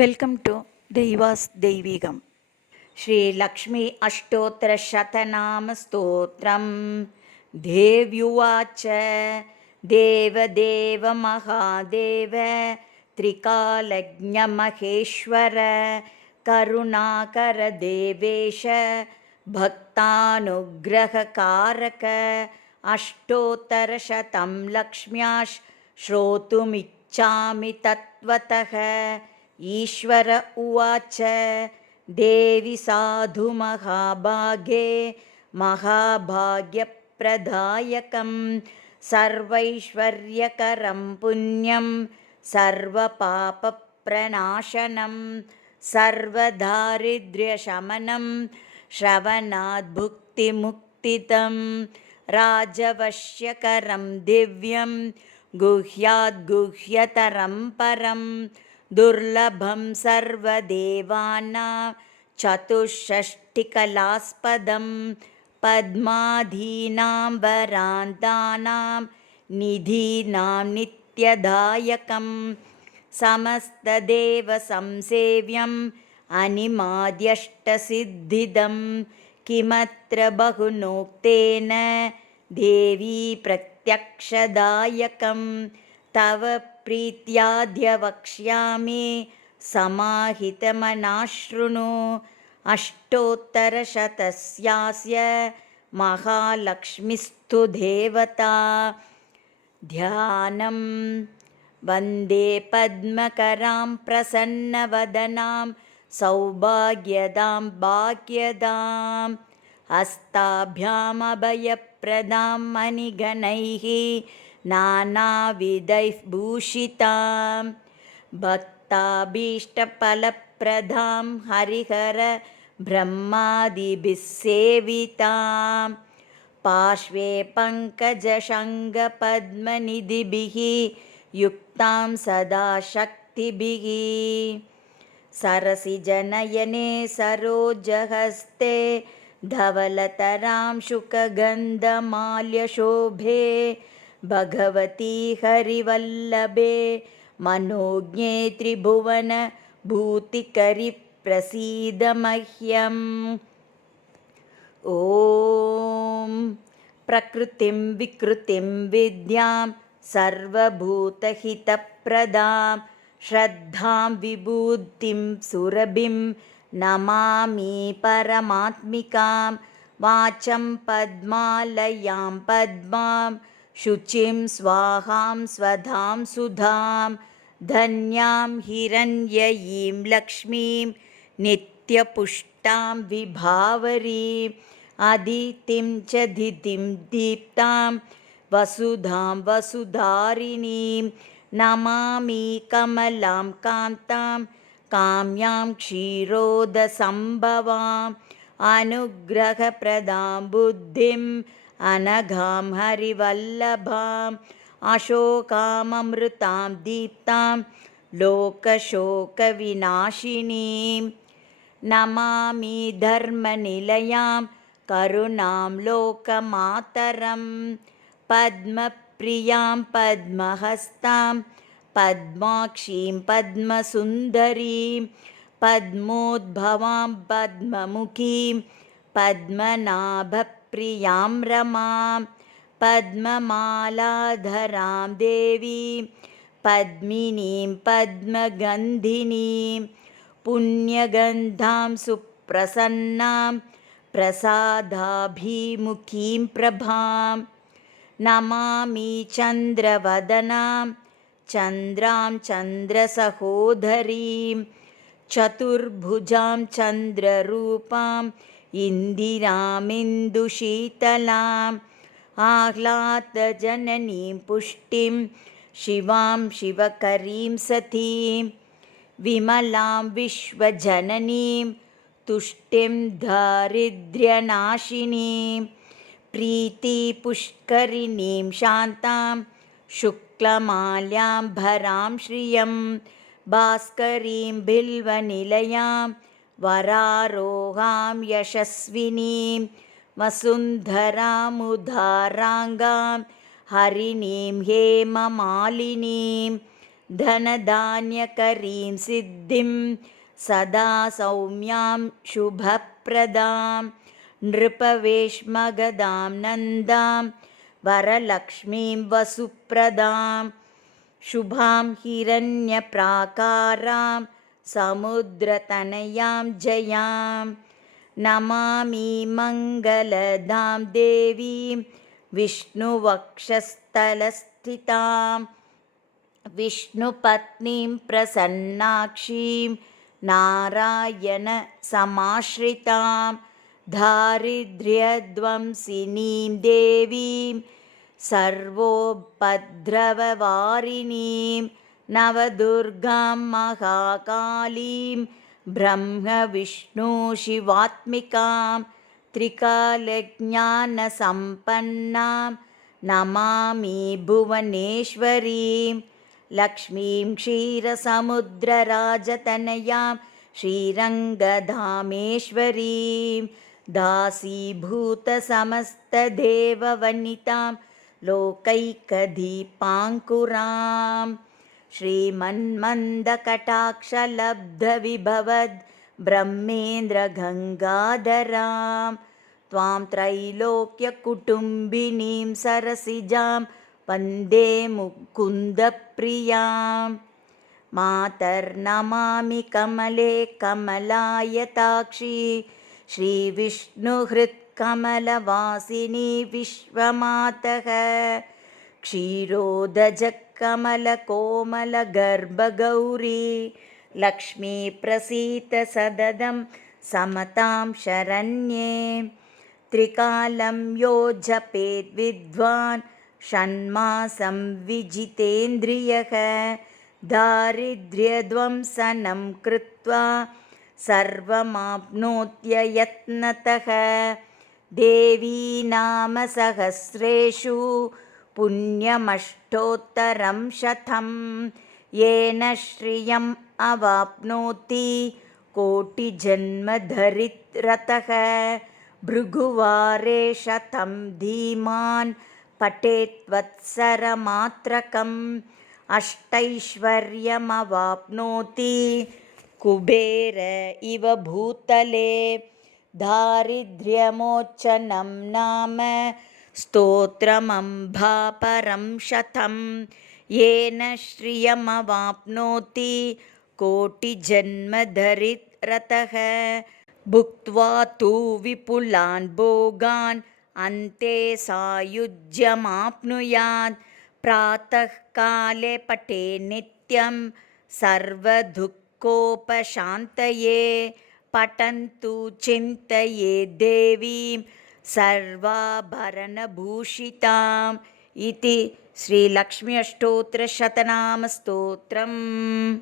Welcome to Daivas Daivikam. ശ്രീലക്ഷ്മി അഷ്ടോത്തരശതനാമസ്തോത്രം. ദേവ്യുവാച ദേവദേവ മഹാദേവ ത്രികാലജ്ഞമഹേശ്വര കരുണാകര ദേവേശ ഭക്താനുഗ്രഹകാരക അഷ്ടോത്തരശതം ലക്ഷ്മ്യാശ് ശ്രോതുമിച്ഛാമി തത്വതഃ. ഈശ്വര ഉവാച ദേവി സാധു മഹാഭാഗേ മഹാഭാഗ്യപ്രദായകം സർവൈശ്വര്യകരം പുണ്യം സർവപാപപ്രണാശനം സർവദാരിദ്ര്യശമനം ശ്രവണാത് ഭുക്തിമുക്തിദം രാജവശ്യകരം ദിവ്യം ഗുഹ്യാത് ഗുഹ്യതരം പരം ദുർലഭം സർവദേവാനാം ചതുഷ്ഷഷ്ടികലാസ്പദം പദ്മാധീനാം വരാന്താനാം നിധീനാം നിത്യദായകം സമസ്തദേവ സംസേവ്യം അനിമാദ്യഷ്ടസിദ്ധിദം കിമത്ര ബഹുനോക്തേന ദേവീ പ്രത്യക്ഷദായകം തവ പ്രീത്യാദ്യ വക്ഷ്യാമി സമാഹിതമനാശൃണു. അഷ്ടോത്തരശതസ്യാസ്യ മഹാലക്ഷ്മിസ്തു ദേവതാ. ധ്യാനം വന്ദേ പദ്മകരാം പ്രസന്നവദനാം സൗഭാഗ്യദാം ഭാഗ്യദാം ഹസ്താഭ്യാമഭയപ്രദാം മണിഗണൈഃ നാനാവിധൈഃ ഭൂഷിതാം ഭക്താഭീഷ്ടഫലപ്രദാം ഹരിഹര ബ്രഹ്മാദിഭിः സേവിതാം പാർശ്വേ പങ്കജശങ്കപദ്മനിധിഭിः യുക്താം സദാ ശക്തിഭിः സരസിജനയനെ സരോജഹസ്തേ ധവലതരാം ശുകഗന്ധമാല്യശോഭേ ഭഗവതി ഹരിവല്ലഭേ മനോജ്ഞേ ത്രിഭുവന ഭൂതികരി പ്രസീദ മഹ്യം. ഓം പ്രകൃതിം വികൃതിം വിദ്യാം സർവഭൂതഹിതപ്രദാം ശ്രദ്ധാം വിഭൂതിം സുരഭിം നമാമി പരമാത്മികാം. വാചം പദ്മാലയാം പദ്മാം ശുചിം സ്വാഹാം സ്വധാം സുധാം ധന്യാം ഹിരണ്യയീം ലക്ഷ്മീം നിത്യപുഷ്ടാം വിഭാവരീം അദിതിം ച ദിതിം ദീപ്താം വസുധാം വസുധാരിണീം നമാമി കമലാം കാന്താം കാമ്യാം ക്ഷീരോദസംഭവാം അനുഗ്രഹപ്രദാം ബുദ്ധിം അനഘാം ഹരിവല്ലഭാം അശോകാമൃതാം ദീപ്താം ലോകശോകവിനാശിനീം നമാമി ധർമ്മനിലയാം കരുണാം ലോകമാതരം പദ്മപ്രിയാം പദ്മഹസ്താം പദ്മാക്ഷീം പദ്മസുന്ദരീം പദ്മോദ്ഭവാം പദ്മമുഖീം പദ്മനാഭപ്രിയാം രമാം പദ്മമാലാധരാം ദേവീം പദ്മിനീം പദ്മഗന്ധിനീം പുണ്യഗന്ധാം സുപ്രസന്നാം പ്രസാദാഭിമുഖീം പ്രഭാം നമാമി ചന്ദ്രവദനാം ചന്ദ്രാം ചന്ദ്രസഹോദരീം ചതുർഭുജാം ചന്ദ്രരൂപാം ഇന്ദിരാമിന്ദുശീതലാം ആഹ്ലാദജനനീം പുഷ്ടിം ശിവാം ശിവകരീം സതീം വിമലാം വിശ്വജനനീം തുഷ്ടിം ദാരിദ്ര്യനാശിനീം പ്രീതിപുഷ്കരിണീം ശാന്താം ശുക്ലമാല്യാംബരാം ശ്രിയം ഭാസ്കരീം ബിൽവനിലയാം വരാരോഹാം യശസ്വിനീം വസുന്ധരാമുദാരാംഗാം ഹരിണീം ഹേമമാലിനീം धनधान्यकरीं सिद्धिं सदा सौम्यां शुभप्रदां नृपवेश्मगदां नन्दां वरलक्ष्मीं वसुप्रदां शुभां हिरण्यप्राकारां समुद्रतनयां जयां नमामि मङ्गलदां देवीं विष्णुवक्षस्थलस्थितां विष्णुपत्नीं प्रसन्नाक्षीं नारायणसमाश्रितां दारिद्र्यध्वंसिनीं देवीं सर्वोपद्रववारिणीं नवदुर्गां महाकालीं ब्रह्मविष्णुशिवात्मिकां त्रिकालज्ञानसम्पन्नां नमामि भुवनेश्वरीं लक्ष्मीं क्षीरसमुद्रराजतनयां श्रीरङ्गधामेश्वरीं दासीभूतसमस्तदेववनितां लोकैकदीपाङ्कुरां श्रीमन्मन्दकटाक्षलब्धविभवद् ब्रह्मेन्द्रगङ्गाधरां त्वां त्रैलोक्यकुटुम्बिनीं सरसिजां वन्दे मुकुन्दप्रियां मातर्नमामि कमले कमलायताक्षी श्रीविष्णुहृत्कमलवासिनी विश्वमातः क्षीरोदजकमलकोमलगर्भगौरी लक्ष्मी प्रसीद सददं समतां शरण्ये त्रिकालं यो जपेद् विद्वान् षण्मासं विजितेन्द्रियः दारिद्र्यध्वंसनं कृत्वा सर्वमाप्नोत्ययत्नतः देवी नामसहस्रेषु पुण्यमष्टोत्तरं शतं येन श्रियम् अवाप्नोति कोटिजन्मधरित्रतः भृगुवारे शतं धीमान् पठेत्वत्सरमात्रकम् अष्टैश्वर्यमवाप्नोति कुबेर इव भूतले दारिद्र्यमोचनं नाम स्तोत्रमम्बापरं शतं येन श्रियमवाप्नोति कोटिजन्मधरित्रतः भुक्त्वा तु विपुलान् भोगान् अन्ते सायुज्यमाप्नुयात् प्रातःकाले पठे नित्यं सर्वदुःखोपशान्तये पठन्तु चिन्तये देवीं सर्वाभरणभूषिताम् इति श्रीलक्ष्मी अष्टोत्तरशतनामस्तोत्रम्।